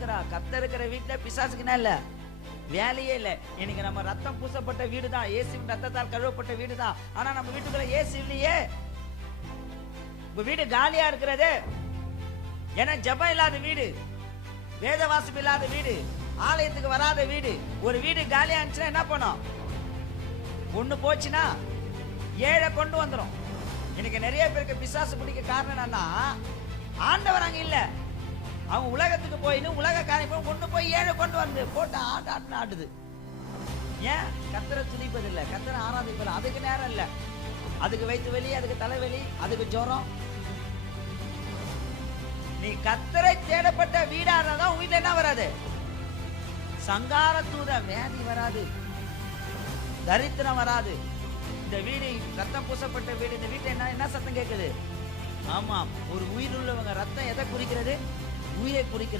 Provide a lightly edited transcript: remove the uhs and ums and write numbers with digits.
இருக்கிறா. கர்த்தர் இருக்கிற வீட்டுல பிசாசுக்கு என்ன இல்ல, வேலையே இல்ல. இன்னைக்கு நம்ம ரத்தம் பூசப்பட்ட வீடு தான், இயேசுவின் ரத்தத்தால் கழுவப்பட்ட வீடு தான். ஆனா நம்ம வீட்டுக்குள்ள இயேசு இல்லையே. உங்க வீடு காலியா இருக்கிறது. ஏன்னா ஜெபம் இல்லாத வீடு, வேத வாசிப்பு இல்லாத வீடு, ஆலயத்துக்கு வராத வீடு. ஒரு வீடு காலியா இருந்துச்சுன்னா என்ன பண்ணும்? ஒண்ணு போச்சுன்னா 7 கொண்டு வந்துரும். இன்னைக்கு நிறைய பேருக்கு பிசாசு பிடிக்க காரணம் என்னன்னா, ஆண்டவர் அங்க இல்ல. அவங்க உலகத்துக்கு போயின்னு உலக காரியம் கொண்டு போய் 7 கொண்டு வந்து போட்டு ஆட்டு ஆடுது. ஏன்? கர்த்தரை துதிப்பதில்லை, கர்த்தரை ஆராதிப்பதில்லை. அதுக்கு நேரம் இல்ல. அதுக்கு வயிற்று வலி, அதுக்கு தலைவலி, அதுக்கு ஜுரம். நீ கர்த்தரை தேடப்பட்ட வீடா இருந்தாதான் உங்க வீட்டுல என்ன வராது? சங்கார தூத வியாதி வராது, தரித்திரம் வராது. இந்த வீடு ரத்தம் பூசப்பட்ட வீடு. இந்த வீட்டுல என்ன சத்தம் கேட்குது? ஆமாம், ஒரு உயிர் உள்ளவங்க ரத்தம் எதை குறிக்கிறது? உயிரை குறிக்கிறது.